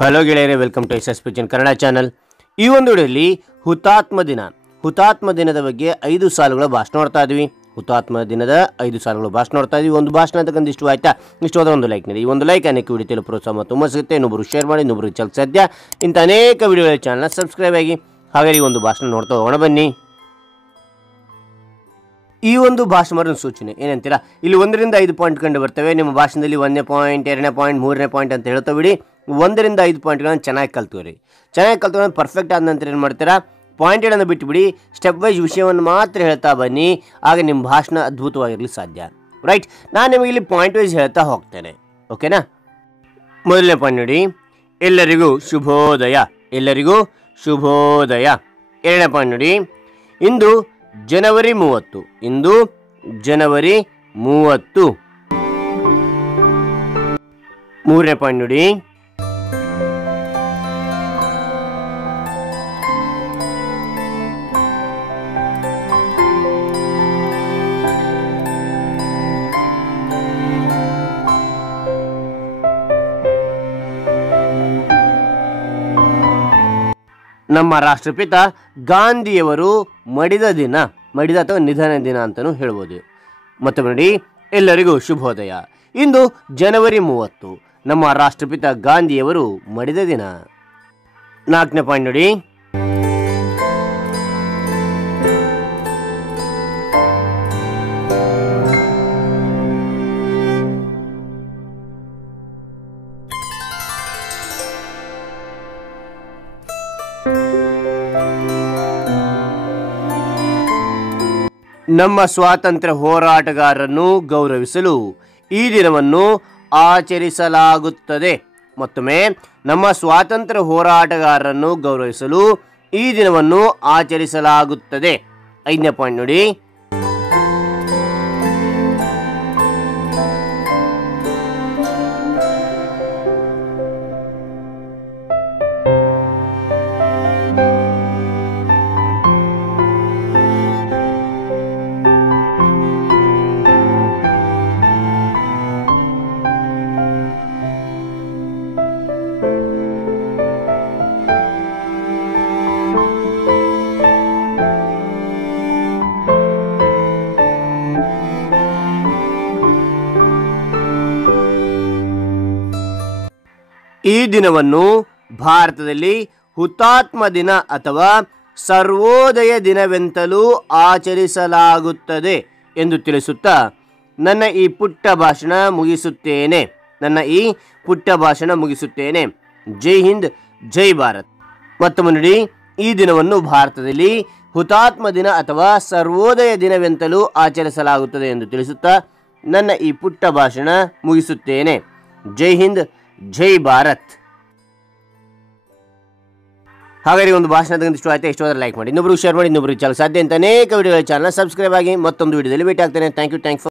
Hello ಗೆಳೆಯರೇ, welcome to ಎಸ್.ಎಸ್.ಪಿಚನ್ Kannada channel. ಈ ಒಂದು ವಿಡಿಯೋದಲ್ಲಿ ಹುತಾತ್ಮ ದಿನದ ಬಗ್ಗೆ 5 ಸಾಲುಗಳ ಭಾಷಣ ನೋಡ್ತಾ ಇದ್ವಿ. ಹುತಾತ್ಮ ದಿನದ 5 ಸಾಲುಗಳ ಭಾಷಣ ನೋಡ್ತಾ ಇದ್ವಿ. ಒಂದು ಭಾಷಣ ಅಂತಕ್ಕಂಥ ಇಷ್ಟ ಆಯ್ತಾ? ಇಷ್ಟವಾದ ಒಂದು ಲೈಕ್ ನೀಡಿ. ಈ ಒಂದು ಲೈಕ್ ಅನೇಕ ವಿಡಿಯೋ ತೆಲು ಪ್ರೋತ್ಸಾಹ ತುಂಬ ಸಿಗುತ್ತೆ. ಇನ್ನೊಬ್ಬರು ಶೇರ್ ಮಾಡಿ, ಇನ್ನೊಬ್ಬರು ಚಲ್ ಸಾಧ್ಯ. ಇಂಥ ಅನೇಕ ವಿಡಿಯೋಗಳ ಚಾನಲ್ನ ಸಬ್ಸ್ಕ್ರೈಬ್ ಆಗಿ. ಹಾಗಾಗಿ ಈ ಒಂದು ಭಾಷಣ ನೋಡ್ತಾ ಹೋಗೋಣ ಬನ್ನಿ. ಈ ಒಂದು ಭಾಷಣದ ಸೂಚನೆ ಏನಂತೀರಾ? ಇಲ್ಲಿ 1 ರಿಂದ 5 ಪಾಯಿಂಟ್ ಕಂಡು ಬರ್ತವೆ. ನಿಮ್ಮ ಭಾಷಣದಲ್ಲಿ 1ನೇ ಪಾಯಿಂಟ್, 2ನೇ ಪಾಯಿಂಟ್, 3ನೇ ಪಾಯಿಂಟ್ ಅಂತ ಹೇಳ್ತಾ ಬಿಡಿ. 1 ರಿಂದ 5 ಪಾಯಿಂಟ್ಗಳನ್ನು ಚೆನ್ನಾಗಿ ಕಲ್ತ್ಕೊರಿ. ಪರ್ಫೆಕ್ಟ್ ಆದ ನಂತರ ಏನು ಮಾಡ್ತೀರಾ? ಪಾಯಿಂಟ್ಗಳನ್ನು ಬಿಟ್ಟುಬಿಡಿ, ಸ್ಟೆಪ್ ವೈಸ್ ವಿಷಯವನ್ನು ಮಾತ್ರ ಹೇಳ್ತಾ ಬನ್ನಿ. ಆಗ ನಿಮ್ಮ ಭಾಷಣ ಅದ್ಭುತವಾಗಿರಲಿ ಸಾಧ್ಯ. ರೈಟ್, ನಾನು ನಿಮಗೆ ಇಲ್ಲಿ ಪಾಯಿಂಟ್ ವೈಸ್ ಹೇಳ್ತಾ ಹೋಗ್ತೇನೆ. ಓಕೆನಾ? ಮೊದಲನೇ ಪಾಯಿಂಟ್ ನೋಡಿ, ಎಲ್ಲರಿಗೂ ಶುಭೋದಯ. ಎಲ್ಲರಿಗೂ ಶುಭೋದಯ. 2ನೇ ಪಾಯಿಂಟ್ ನೋಡಿ, ಇಂದು ಜನವರಿ 30. ಇಂದು ಜನವರಿ 30. 3ನೇ ಪಾಯಿಂಟ್ ನೋಡಿ, ನಮ್ಮ ರಾಷ್ಟ್ರಪಿತ ಗಾಂಧಿಯವರು ಮಡಿದ ಅಥವಾ ನಿಧನ ದಿನ ಅಂತಲೂ ಹೇಳ್ಬೋದು. ಮತ್ತೊಮ್ಮೆ ನೋಡಿ, ಎಲ್ಲರಿಗೂ ಶುಭೋದಯ. ಇಂದು ಜನವರಿ 30, ನಮ್ಮ ರಾಷ್ಟ್ರಪಿತ ಗಾಂಧಿಯವರು ಮಡಿದ ದಿನ. 4ನೇ ಪಾಯಿಂಟ್ ನೋಡಿ, ನಮ್ಮ ಸ್ವಾತಂತ್ರ್ಯ ಹೋರಾಟಗಾರರನ್ನು ಗೌರವಿಸಲು ಈ ದಿನವನ್ನು ಆಚರಿಸಲಾಗುತ್ತದೆ. ಮತ್ತೊಮ್ಮೆ, ನಮ್ಮ ಸ್ವಾತಂತ್ರ್ಯ ಹೋರಾಟಗಾರರನ್ನು ಗೌರವಿಸಲು ಈ ದಿನವನ್ನು ಆಚರಿಸಲಾಗುತ್ತದೆ. 5ನೇ ಪಾಯಿಂಟ್ ನೋಡಿ, ಈ ದಿನವನ್ನು ಭಾರತದಲ್ಲಿ ಹುತಾತ್ಮ ದಿನ ಅಥವಾ ಸರ್ವೋದಯ ದಿನವೆಂತಲೂ ಆಚರಿಸಲಾಗುತ್ತದೆ ಎಂದು ತಿಳಿಸುತ್ತಾ ನನ್ನ ಈ ಪುಟ್ಟ ಭಾಷಣ ಮುಗಿಸುತ್ತೇನೆ. ಜೈ ಹಿಂದ್, ಜೈ ಭಾರತ್. ಮತ್ತೊಮ್ಮೆ ನೋಡಿ, ಈ ದಿನವನ್ನು ಭಾರತದಲ್ಲಿ ಹುತಾತ್ಮ ದಿನ ಅಥವಾ ಸರ್ವೋದಯ ದಿನವೆಂತಲೂ ಆಚರಿಸಲಾಗುತ್ತದೆ ಎಂದು ತಿಳಿಸುತ್ತಾ ನನ್ನ ಈ ಪುಟ್ಟ ಭಾಷಣ ಮುಗಿಸುತ್ತೇನೆ. ಜೈ ಹಿಂದ್, ಜೈ ಭಾರತ್. ಹಾಗಾಗಿ ಒಂದು ಭಾಷಣ ಇಷ್ಟ ಆಯ್ತಾ? ಇಷ್ಟವಾದರೆ ಲೈಕ್ ಮಾಡಿ, ಇನ್ನೊಬ್ರು ಶೇರ್ ಮಾಡಿ, ಇನ್ನೊಬ್ರು ಚಾನಲ್ ಸಾಧ್ಯ ಅಂತ ಅನೇಕ ವಿಡಿಯೋಗಳ ಚಾನಲ್ ಸಬ್ಸ್ಕ್ರೈಬ್ ಆಗಿ. ಮತ್ತೊಂದು ವಿಡಿಯೋದಲ್ಲಿ ಭೇಟಿ ಆಗ್ತೇನೆ. Thank you.